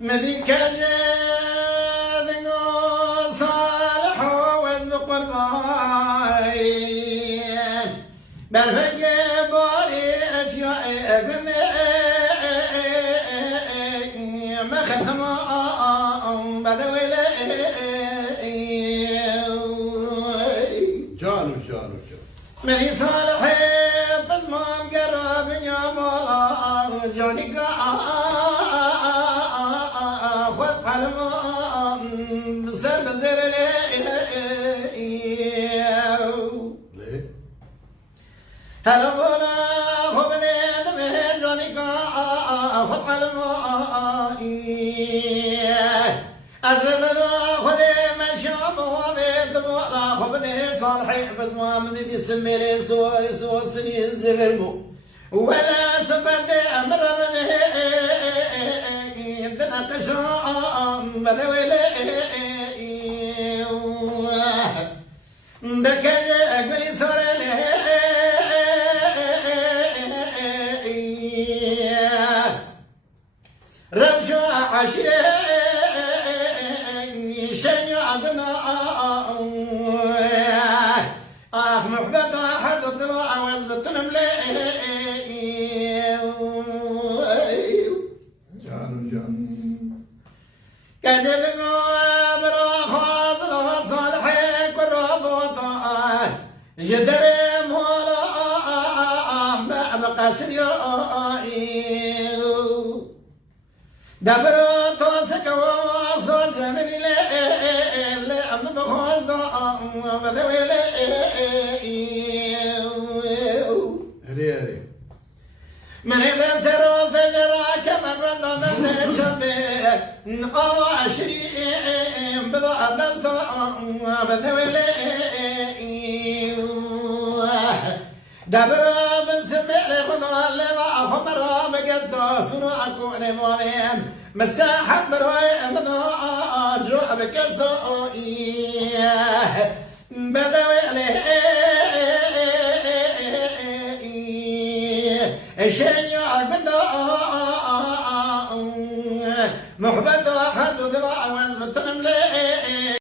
مديك جاذن صالح وزق الباين برفق باري أجياء ابن ما ختم بدوي جانو مني صالح بس ما مقرب يا مولا جاني خذ علم بسر بزر ليه؟ هلا مولا خذ دمه جاني خذ علم أذبنا خذ مشام وبيت مولا خذ صالحي بس ما من دي سميلي سوى سني الزغرمو ولا سبت أمر من عندنا قشام بدوي دك أقبل صار رمشو عشير شنو عبنا محبط أحد طلع وزبط جانو كذلنا برا خاصل وصالحي قرب وطاعة جدر مولا بقصر دبر توسك وصل جميل لأم بخوز وبدوي هري من يبسر سجرا كمن ردنا نشبه نقوى عشرين بضع بسطة بدوي دبر بسمع لغنا لما أخبر بقصد سنو أكون موين مساحة برواي أمنا جوع بقصد بدوي شنو عبدا محبدا حد ذراع وزبط نملي